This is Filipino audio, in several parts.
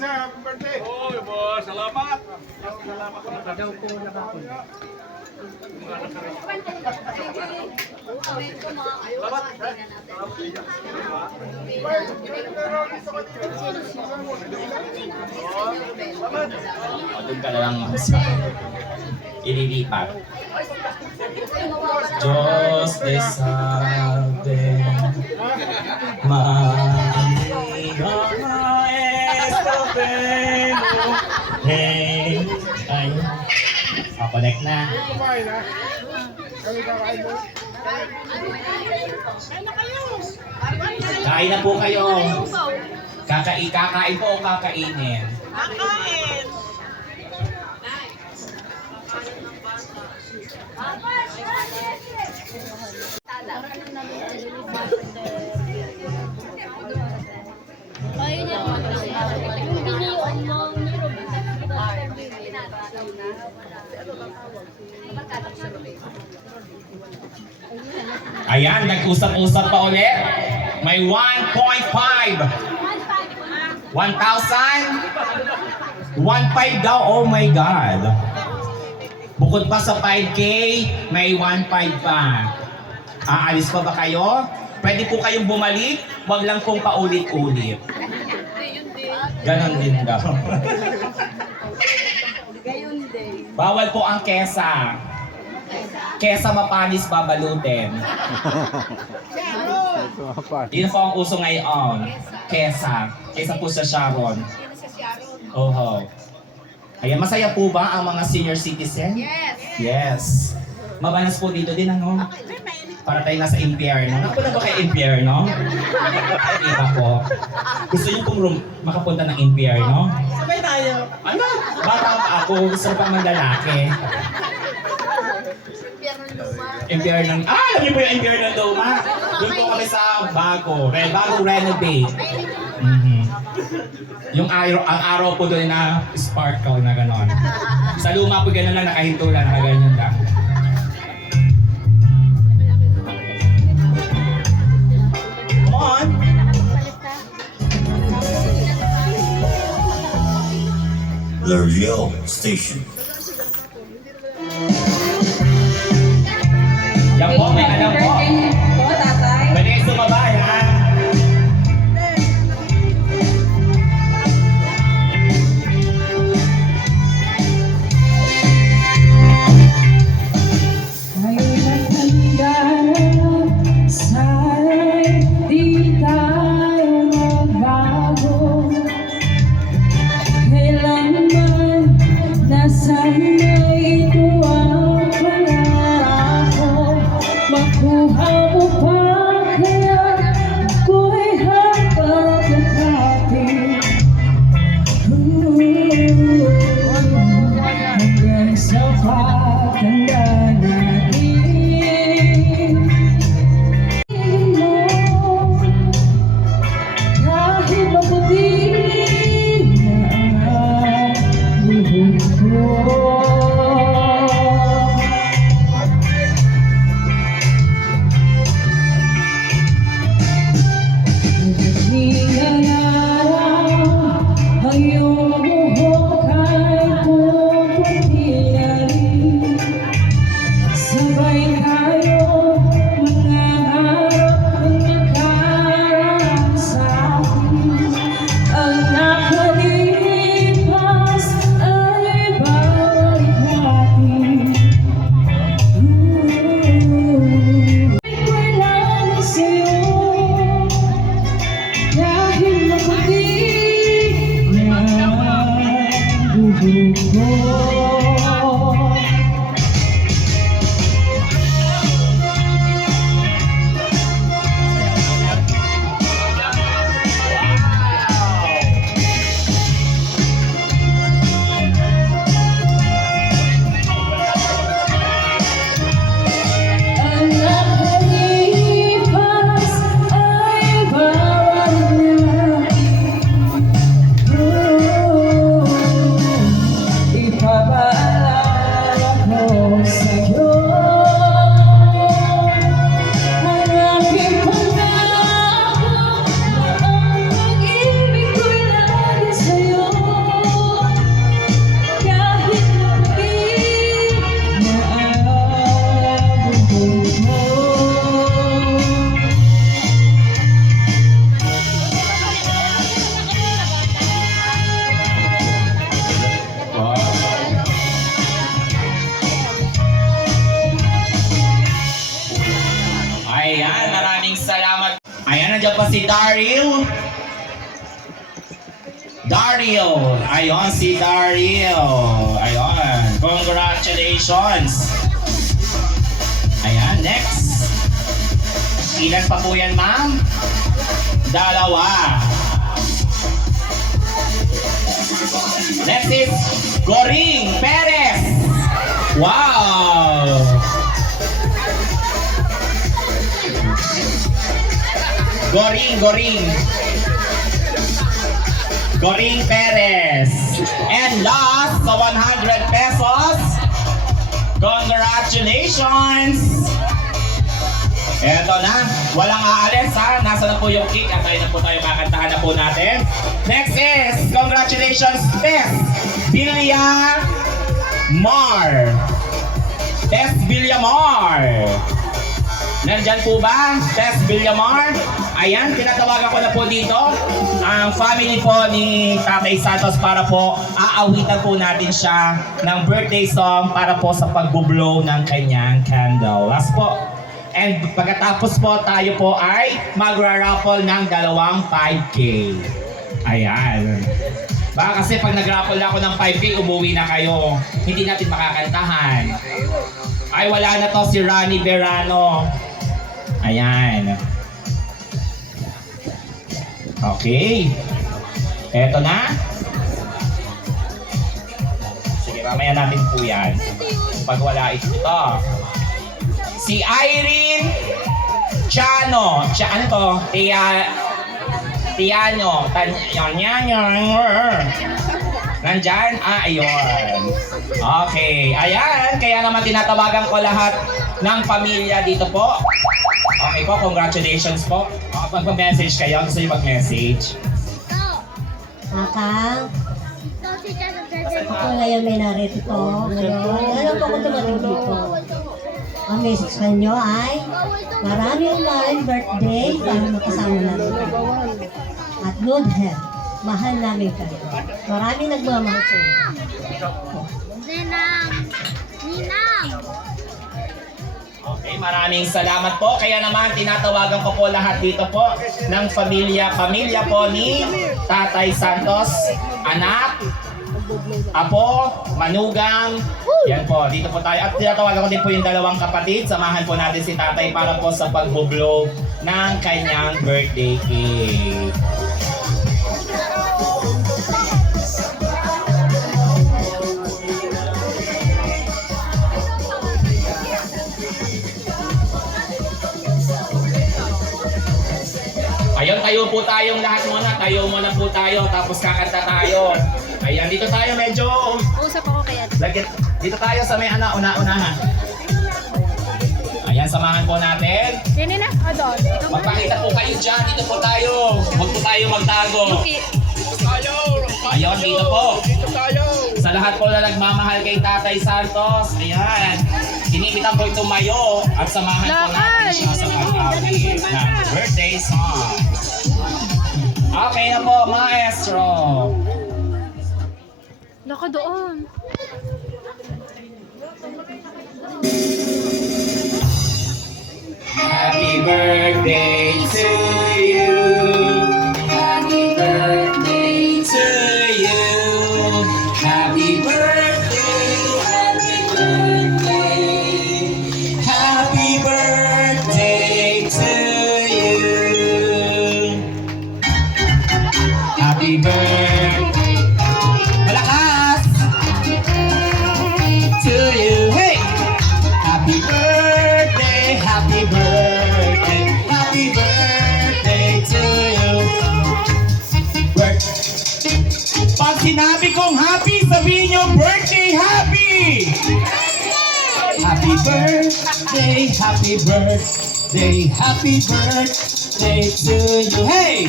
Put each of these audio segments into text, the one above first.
Happy birthday! Oh, boss, salamat. Salamat po. Daw po nakapon. O, doon ka na lang sa ililipat. Diyos de sabe, Maria Estopeno, hey, ay, connect na. Kumain na. Kami kakain mo. Kain na po kayo. Kakain po o kakainin? Kakain! Ayun niya yung biniyon mo, ni Robin. Ayan, nag-usap-usap pa ulit. May 1.5. 1,000? 1.5 daw, oh my God. Bukod pa sa 5K, may 1.5 pa. Aalis pa ba kayo? Pwede po kayong bumalik, wag lang pong paulit-ulit. Ganon din daw. Bawal po ang kesa. Kesa mapanis babalutin. Yun po ang uso ngayon. Kesa. Kesa po sa Sharon. Oho. Ayan, masaya po ba ang mga senior citizen? Yes! Yes. Mabanas po dito din, ano? Para tayo nasa impyerno. Nakapunta ba kayo impyerno? Iba po. Gusto niyo pong makapunta ng impyerno? Sabay tayo. Ano? Bata pa ako. Gusto ko pang maglalaki. Impyerno. Alam niyo po yung impyerno Doma? Doon po kami sa bago renovate. Yung ang araw po doon na sparkle na gano'n. Sa luma po gano'n lang, nakahinto lang, nakaganyan lang. Come on! The Real Station. Yan po, may alam po. Pwede kayo sumabay, ha? Nasa Daryl. Ayon, si Daryl. Ayon. Congratulations. Ayan, next. Ilan pa po yan, ma'am? Dalawa. Next is Goring Perez. Wow! Goring Perez. And last, sa 100 pesos, congratulations! Eto na, walang aalis ha. Nasa na po yung cake at tayo na po tayo kakantahan na po natin. Next is, congratulations, Tess Villamar. Tess Villamar. Nandyan po ba, Tess Villamar? Ayan, tinatawagan ko na po dito ang family po ni Tatay Santos para po aawitan po natin siya ng birthday song para po sa pagbublow ng kanyang candle. Last po. And pagkatapos po tayo po ay magra-raffle ng 5K. Ayan. Baka kasi pag nag-raffle ako ng 5K, umuwi na kayo. Hindi natin makakantahan. Ay, wala na to si Rani Verano. Ayan. Okay. Eto na. Sige, mamaya natin po yan. Pag wala ito. Si Irene Chano. Ano to? Tiano. Nandyan? Ayun. Okay. Ayan. Kaya naman tinatawagan ko lahat ng pamilya dito po. Okay po. Congratulations po. Mag-message kayo. Gusto nyo mag-message? Akang, ako ngayon may narito po. Ngayon po ako dumating dito. Ang message sa inyo ay maraming birthday para makasama namin kayo. At good health. Mahal namin kayo. Maraming nagmamahal sa inyo. Ninang! Okay, maraming salamat po. Kaya naman tinatawagan ko po lahat dito po ng pamilya po ni Tatay Santos, anak, apo, manugang. Yan po, dito po tayo. At tinatawagan ko din po yung dalawang kapatid. Samahan po natin si Tatay para po sa pagbublow ng kanyang birthday cake. Ayun, tayo po tayong lahat muna. Tayo muna po tayo, tapos kakanta tayo. Ayan, dito tayo medyo... Usap ako kaya. Dito tayo sa may una-unahan. Ayan, samahan po natin. Sino na? Adon. Magpakita po kayo dyan. Dito po tayo. Huwag po tayo magtago. Ayun, dito po. Sa lahat po na nagmamahal kay Tatay Santos. Ayan. Inibitan po itong mayo at samahan po natin siya sa pag-awit ng birthday song. Okay na po, maestro. Laka doon. Happy birthday to you. Happy birthday to you. Happy birthday, happy birthday. Happy birthday to you. Happy birthday. Malakas. To you. Hey! Happy birthday, happy birthday, happy birthday to you. Pag sinabi kong happy, sabihin nyo birthday happy! Happy birthday, happy birthday, happy birthday to you. Hey!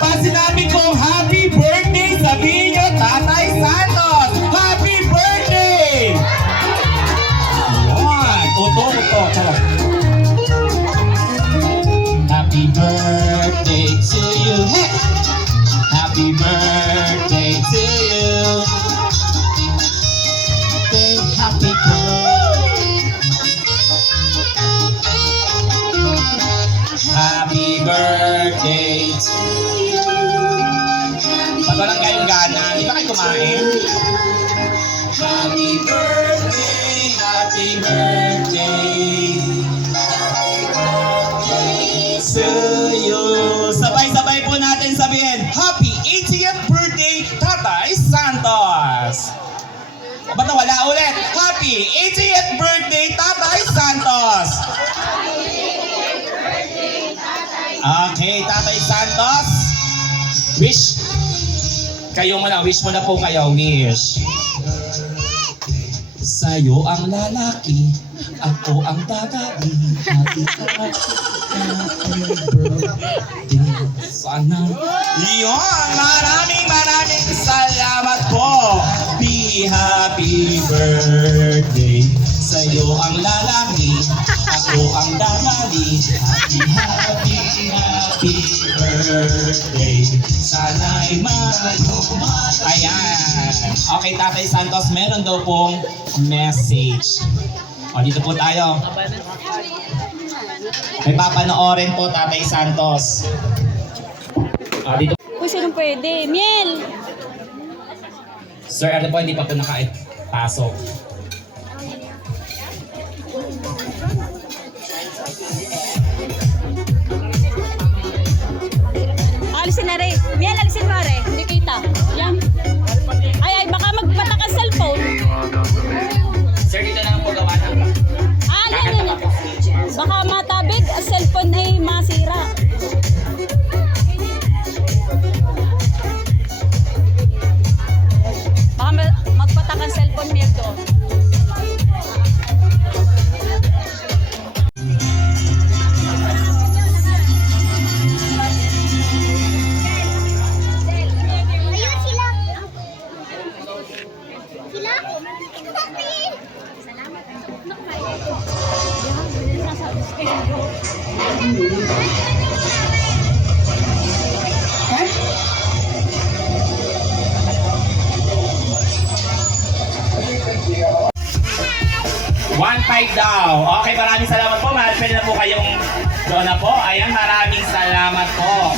Pag sinabi kong happy birthday, sabihin nyo Tatay Santos, happy birthday! Yan! Uto. Charot. Happy birthday to you. Hey! Happy birthday to you. Happy birthday. Happy birthday to you. Walang kayong gana. Di ba kayo kumain? Happy birthday, happy birthday. Happy birthday to you. Sabay-sabay po natin sabihin, Happy 80th birthday, Tatay Santos. Ba't nawala ulit? Happy 80th birthday, Tatay Santos. Okay, Tatay Santos. Wish. Kayo muna, wish mo na po kayo, wish. Sa'yo ang lalaki, ako ang dadali. Happy birthday. Sana. Yun, maraming salamat po. Happy birthday. Sa'yo ang lalaki, ako ang dadali. Happy birthday. Sana'y malumat. Ayan. Okay, Tatay Santos, meron daw pong message. O, dito po tayo. May papanoorin po, Tatay Santos. O, dito. Uy, sinong pwede? Miel! Sir, ano po, hindi pa po nakapasok. Alisin na rin. Miel, alisin mo rin. Hindi kita. Yan. Ay, baka magpatak ang cellphone. Sir, dito na lang po gawa ng Yan. Baka matabig, ang cellphone ay masira. Baka magpatak ang cellphone, Miel, doon. Ayun sila. Sila? One five daw. Okay, maraming salamat po. Mahal na po kayong doon na po. Ayan, maraming salamat po.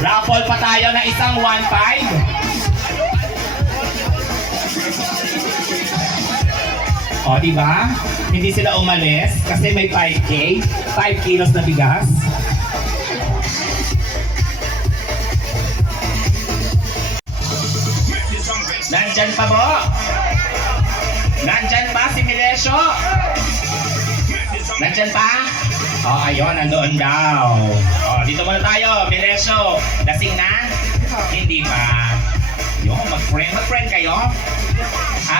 Raffle pa tayo na isang 1.5. O, di ba? Hindi sila umalis kasi may 5K. 5 kilos na bigas. Nandyan pa po. Nandyan pa si Milesio? Nandyan pa? Oh, ayun, nandoon daw. Oh, dito muna tayo, Milesio. Lasing na? Hindi pa. Yung, mag-friend kayo?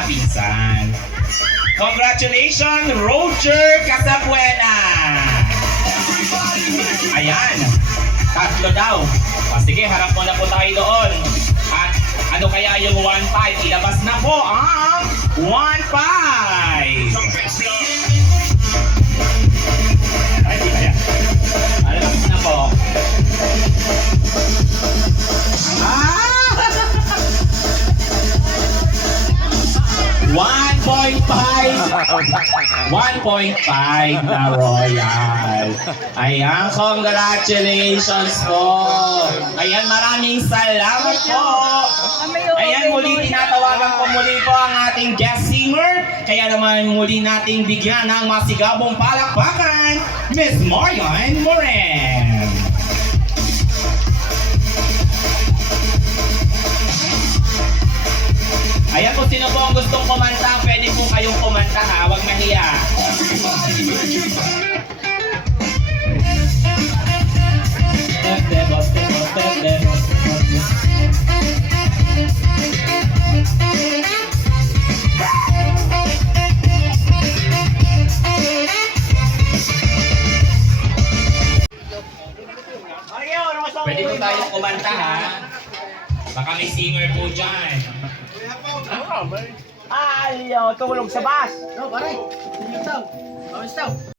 Pinsan. Congratulations, Roger Casabuena. Ayan, tatlo daw. O, sige, harap muna po tayo doon. At ano kaya yung 1.5? Ilabas na po ang 1.5! Ay, di kaya. Alabas na po. 1.5 na Royal. Ayan, congratulations po. Ayan, maraming salamat po. Ayan, muli tinatawagan ko muli po ang ating guest singer. Kaya naman muli nating bigyan ng masigabong palakpakan, Miss Marian Moren. Ayan, kung sino po ang gustong kumanta, pwede po kayong kumanta ha, huwag mahiya. Pwede po tayong kumanta ha. Baka may singer po dyan. Ayaw, tulog sa bus. No, pare. Tulog daw.